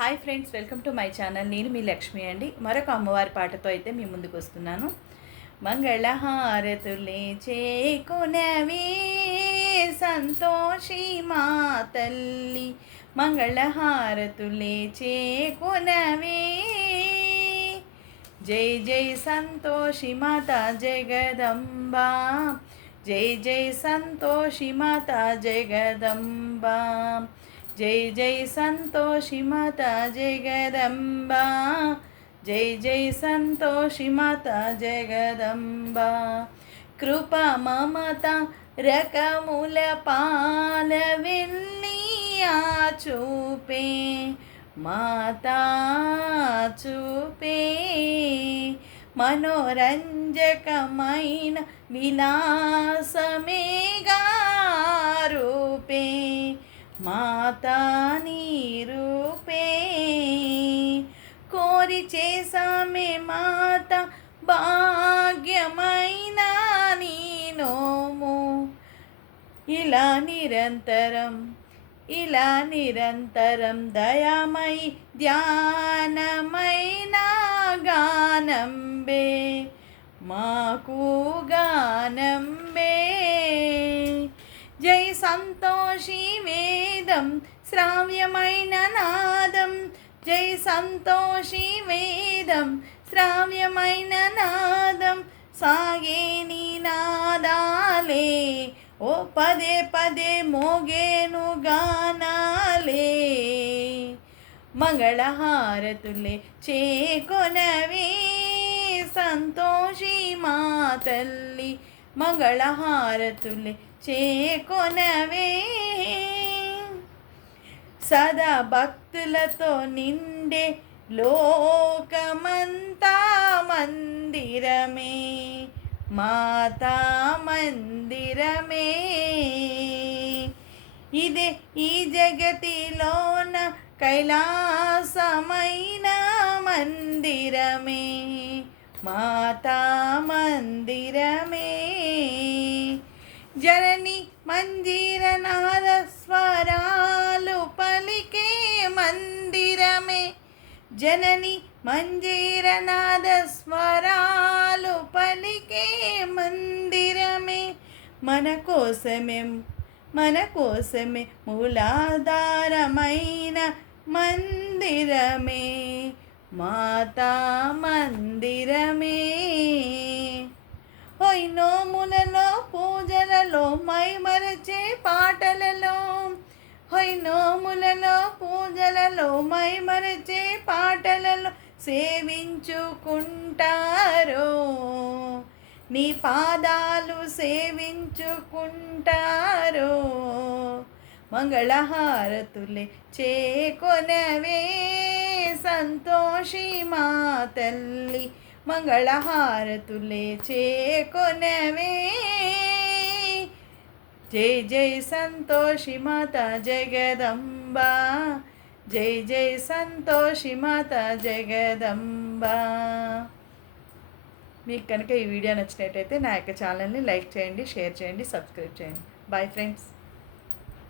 Hi friends welcome to my channel. నేను మీ లక్ష్మి అండి. మరొక అమ్మవారి పాటతో అయితే మీ ముందుకు వస్తున్నాను. మంగళహారతులే చేకొనవే సంతోషి మా తల్లి. మంగళహారతులే చేకునవి. జై జై సంతోషి మాత జగదంబ. జై జై సంతోషి మాత జగదంబా. జై జై సంతోషి మాత జగదంబా. జై జై సంతోషి మాత జగదంబా. కృప మమత రకముల పాల వెన్నీయా చూపే. మాతా చూపే. మనోరంజకమైన విలాసమేగా. మాతా నీ రూపే కోరి చేసామే మాత భాగ్యమైన నీ నోము. ఇలా నిరంతరం ఇలా నిరంతరం దయామై ధ్యానమైన గానంబే. మాకు గానంబే. జై సంతోషి వేదం శ్రావ్యమైన నాదం జై సంతోషి వేదం శ్రావ్యమైన నాదం సాగే నీ నాదాలే ఓ పదే పదే మోగేను గానాలే మంగళహారతులే చేకొనవి సంతోషి మా తల్లి మంగళహారతులే చేకొనవే సదా భక్తులతో నిండే లోకమంతా మందిరమే మాతా మందిరమే. ఇదే ఈ జగతిలోన కైలాసమైన మందిరమే మాతా మందిరమే. జరణి మందిర జనని మంజీరనాద స్వరాలు పలికే మందిరమే. మన కోసమే మన కోసమే మూలాధారమైన మందిరమే. మాతా మందిరమే. ఓయ్ నోములలో పూజలలో మైమ నోములలో పూజలలో మైమరచే పాటలలో సేవించుకుంటారో. నీ పాదాలు సేవించుకుంటారో. మంగళహారతులే చేకొనవే. సంతోషి మా తల్లి మంగళహారతులే చేకొనవే. జై జై సంతోషి మాత జగదంబ. జై జై సంతోషి మాత జగదంబ. మీకు కనుక ఈ వీడియో నచ్చినట్టయితే నా యొక్క ఛానల్ని లైక్ చేయండి షేర్ చేయండి సబ్స్క్రైబ్ చేయండి. Bye friends